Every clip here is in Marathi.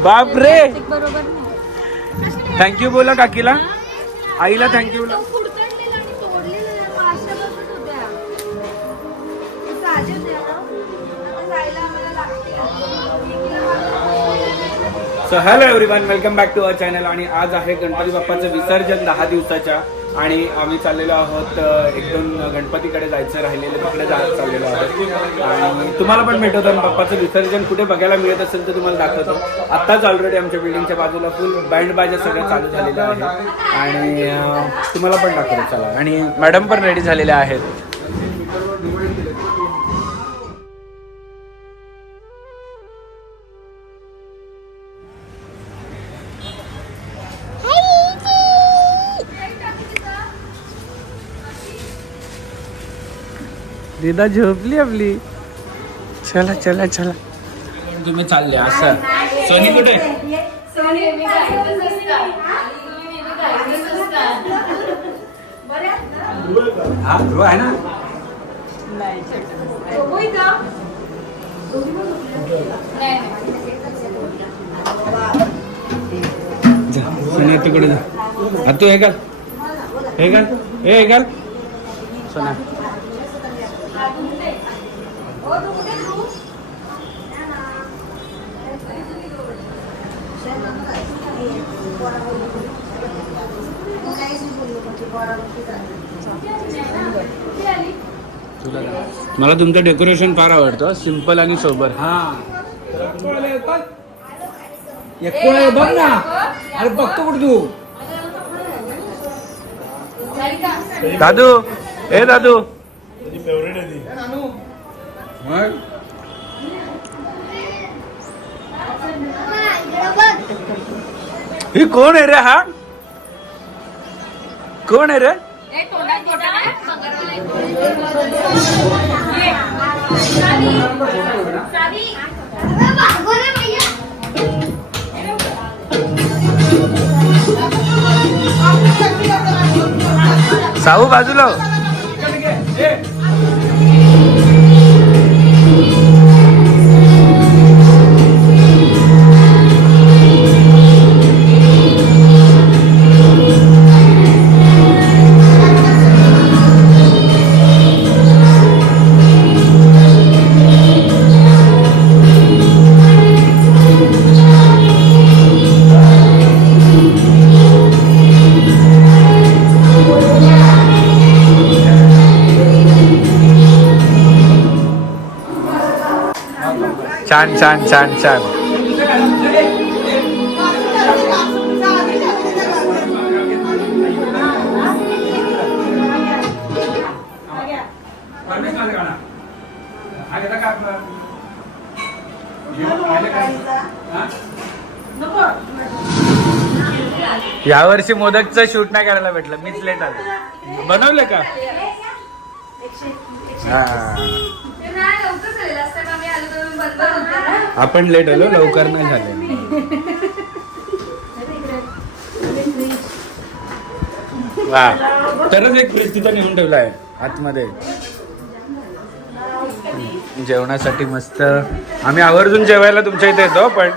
बापरे. बरोबर नाही. थँक्यू बोला काकीला. आईला thank you so hello everyone welcome back to our channel आणि आज आहे गणपती बाप्पाचं विसर्जन दहा दिवसाच्या. आणि आम्ही चाललेलो आहोत एक दोन गणपतीकडे जायचं राहिलेलं तिकडे जा चाललेलो आहोत. आणि तुम्हाला पण भेटवतो आणि बाप्पाचं विसर्जन कुठे बघायला मिळत असेल तर तुम्हाला दाखवतो. आत्ताच ऑलरेडी आमच्या बिल्डिंगच्या बाजूला फुल बँड बाजा सगळं चालू झालेलं आहे. आणि तुम्हाला पण दाखवतो चला. आणि मॅडम पण रेडी झालेल्या आहेत. दिदा झोपली आपली. चला चला चला. तुम्ही चालले असं. सोनी कुठे? हा ध्रुव आहे ना? जा सोनी तिकडे जा. हा तू हे घाल हे घाल हे हे घाल सोना. मला तुमचं डेकोरेशन फार आवडतं सिंपल आणि सोबर. हा. बघ ना. अरे बघतो कुठे तू. दादू ए दादू. मग? ही कोण आहे रे हा? कोण आहे रे? साहू बाजूला छान छान छान छान. या वर्षी मोदकचं शूट नाही करायला भेटलं. मीच लेट आलो. बनवलं का? हा. आपण लेट आलो लवकर नाही झाले. वा. तरच एक फ्रीज तिथं नेऊन ठेवला आहे आतमध्ये. जेवणासाठी मस्त. आम्ही आवर्जून जेवायला तुमच्या इथे येतो पण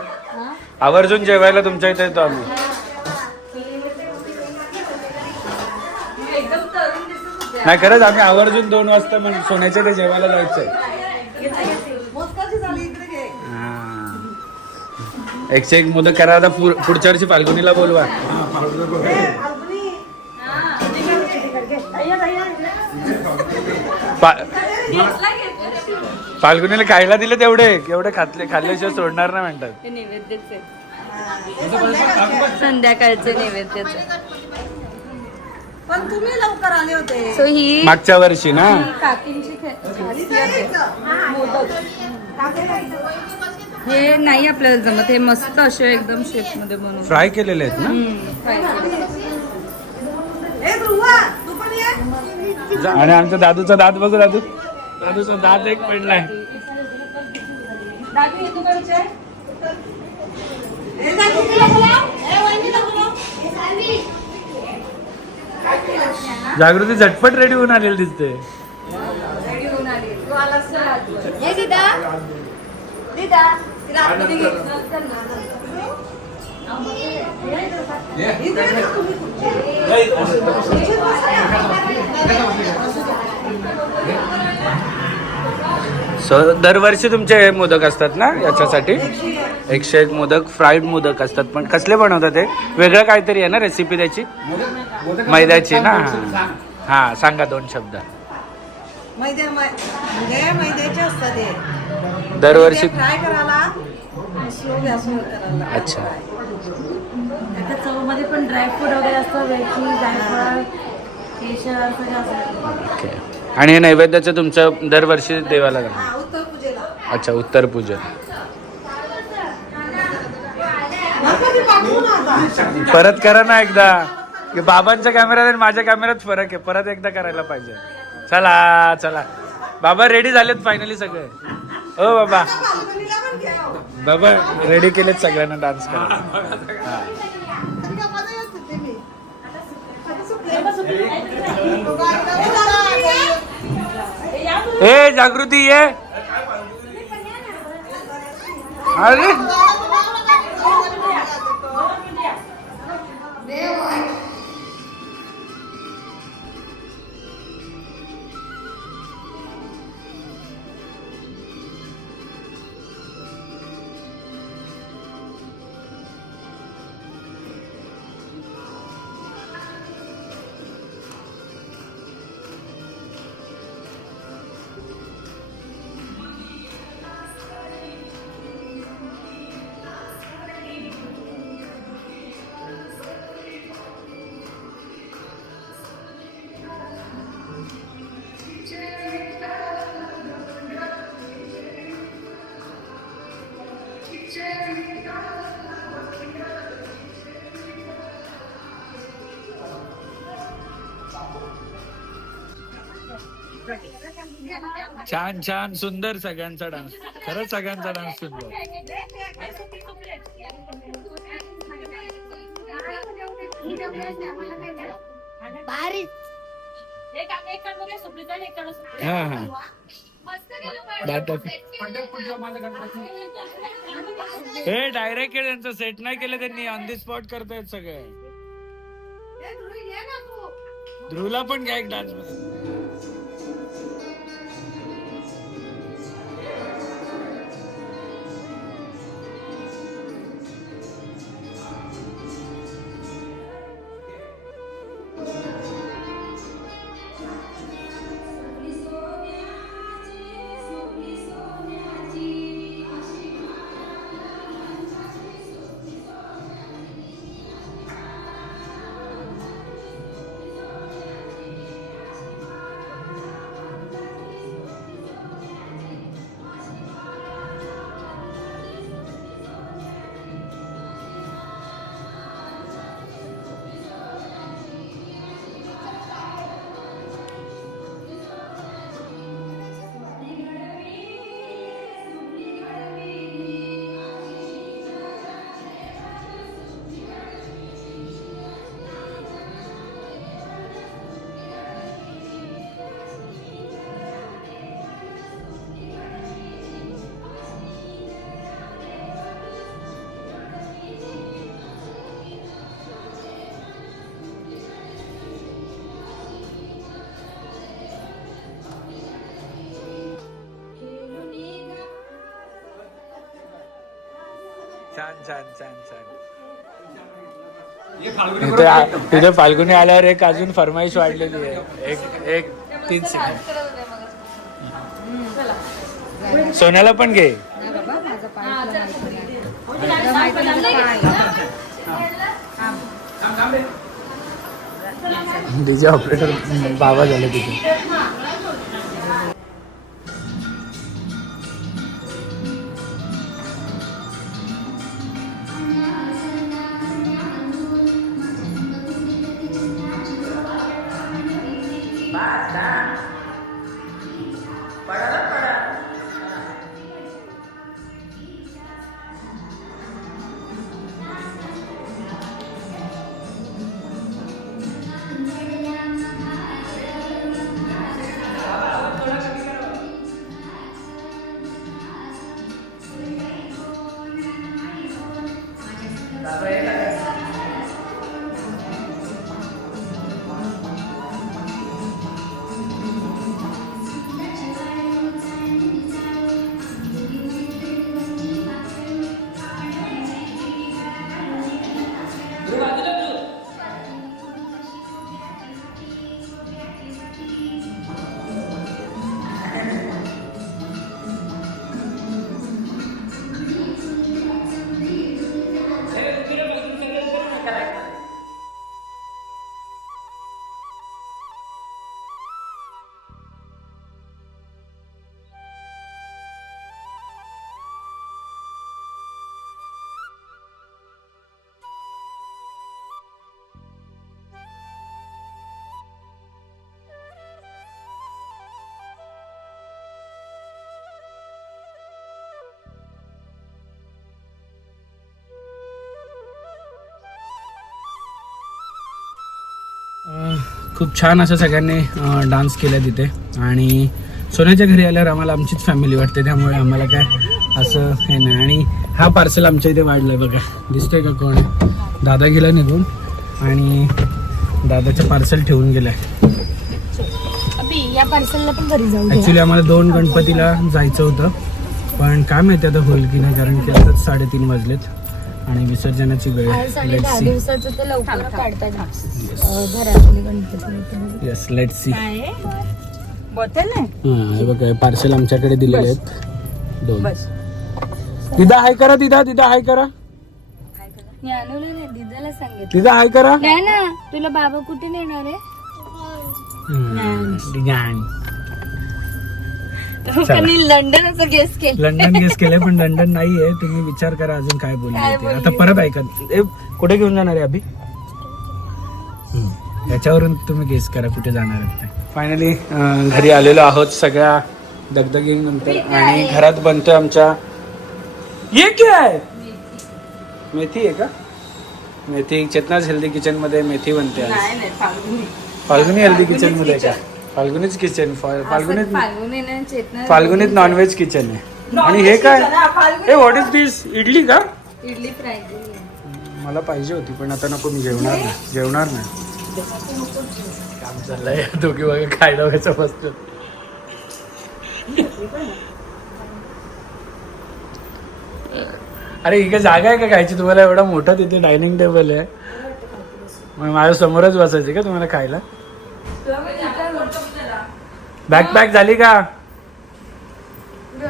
आवर्जून जेवायला तुमच्या इथे येतो आम्ही. नाही खरंच आम्ही आवर्जून दोन वाजता म्हणजे सोन्याच्या ते जेवायला जायचंय. एकशे एक मुलं करा आता पुढच्या वर्षी फाल्गुनीला बोलवा. फाल्गुनीला खायला दिले तेवढे. एवढे खातले खाल्ल्याशिवाय सोडणार नाही म्हणतात. संध्याकाळचे नैवेद्याचे पण तुम्ही लवकर आले होते. सो ही मागच्या वर्षी ना? ही काकींची खे- खासियत आहे. मोदक. हे नाही आपल्याला जमत. हे मस्त असे एकदम शेपमध्ये बनवून. फ्राय केलेले आहेत ना? जा- आणि आमच्या दादूचा दात बघू दादू. दादूचा दात एक पडलाय. जागृती झटपट रेडी होऊन आलेली दिसते. दिदा. दिदा तिला आतमध्ये घे. सो दरवर्षी तुमचे हे मोदक असतात ना याच्यासाठी? एकशे एक मोदक फ्राईड मोदक असतात. पण कसले बनवतात ते? वेगळं काहीतरी आहे ना रेसिपी त्याची? मैद्याची ना? हा सांगा दोन शब्द. मैद्या म्हणजे मैद्याचे असतात हे दरवर्षी फ्राय करायला अच्छा. त्याच्या चवमध्ये पण ड्रायफ्रूट वगैरे असतं वेलची जायफळ केशर सगळं असतं. ओके. आणि हे नैवेद्याचं तुमचं दरवर्षी देवाला घालणं. हा, उत्तर पूजेला. अच्छा उत्तर पूजन गणपती पाठवू ना आता परत करा ना एकदा. बाबांच्या कॅमेऱ्यात आणि माझ्या कॅमेऱ्यात फरक आहे. परत एकदा करायला पाहिजे. चला चला. बाबा रेडी झालेत फायनली सगळे. हो बाबा. बाबा रेडी केलेत सगळ्यांना डान्स करा ए जागृती ये. अरे. their life छान छान सुंदर सगळ्यांचा डान्स. खरंच सगळ्यांचा डान्स सुंदर. हा हा. हे डायरेक्ट त्यांचं सेट नाही केलं त्यांनी ऑन दी स्पॉट करतायत सगळे. ध्रुवला पण घ्या एक डान्समध्ये. छान छान छान. छान तिथे तिथे फाल्गुनी आल्यावर एक अजून फरमाईश वाढलेली आहे. एक एक तीन सेकंड सोन्याला पण घे. डीजे ऑपरेटर बाबा झाले तिथे. Right. खूप छान असं सगळ्यांनी डान्स केला तिथे. आणि सोन्याच्या घरी आल्यावर आम्हाला आमचीच फॅमिली वाटते त्यामुळे आम्हाला काय असं हे नाही. आणि हा पार्सल आमच्या इथे वाढलाय बघा. दिसतोय का कोण? दादा गेला निघून आणि दादाचं पार्सल ठेवून घरी जाऊ ऍक्च्युली आम्हाला दोन गणपतीला जायचं होतं. पण काय माहिती आता होईल की नाही कारण की आताच साडेतीन वाजलेत. आणि विसर्जनाची वेळ. येस लेट सी बॉटल आहे? हा हे बघा पार्सल आमच्याकडे दिलेले आहेत. दोन. दिदा हाय करा दिदा दिदा हाय करा. दिदाला सांगितलं. दिदा हाय करा. नाही ना तुला बाबा कुठे नेणार आहे? ज्ञान त्यांनी लंडनचं गेस केलं लंडन गेस केलंय पण लंडन नाहीये. तुम्ही विचार करा अजून काय बोलले ते. आता परत ऐका. ए, कुठे घेऊन जाणार आहे अभि? हम्म. याच्यावरून तुम्ही गेस करा कुठे जाणार फायनली घरी आलेलो आहोत सगळ्या दगदगी नंतर आणि घरात बनतोय आमच्या ये क्या आहे? मेथी आहे का? मेथी चेतनाच हेल्दी किचनमध्ये मेथी बनते आज. फाल्गुनी. हेल्दी किचनमध्ये का? फाल्गुनीच किचन फाल्गुनीत फाल्गुनीत नॉनव्हेज किचन आहे. आणि हे काय? हे व्हॉट इज दिस इडली का? इडली फ्राय मला पाहिजे होती पण आता नको मी जेवणार नाही. जेवणार नाही. काम चाललंय. दोघी वगैरे खायला वगैरे बसतो अरे इकडे जागा आहे का खायची? तुम्हाला एवढा मोठा तिथे डायनिंग टेबल आहे. मग माझ्या समोरच बसायचे का तुम्हाला खायला? बॅग पॅक झाली का?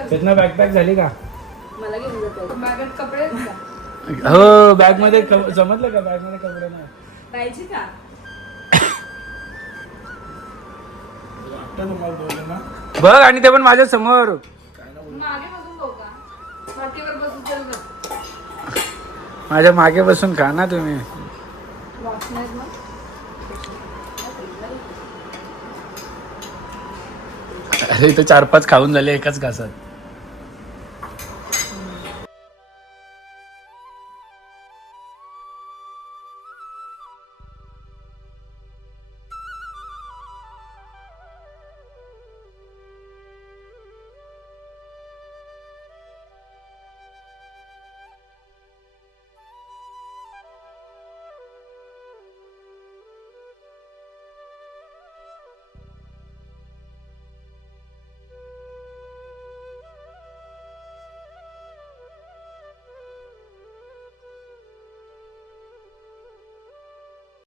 चेतना बॅग पॅक झाली का? हो बॅगमध्ये समजलं का? बॅगमध्ये कपडे नाही. पाहिजे का? बघ आणि ते पण माझ्यासमोर. मागे बसून बघू का? मातीवर बसून चल बघ. माझ्या मागे बसून खा ना तुम्ही वाचणार मग अरे इथं चार पाच खाऊन झाले एकाच घासात.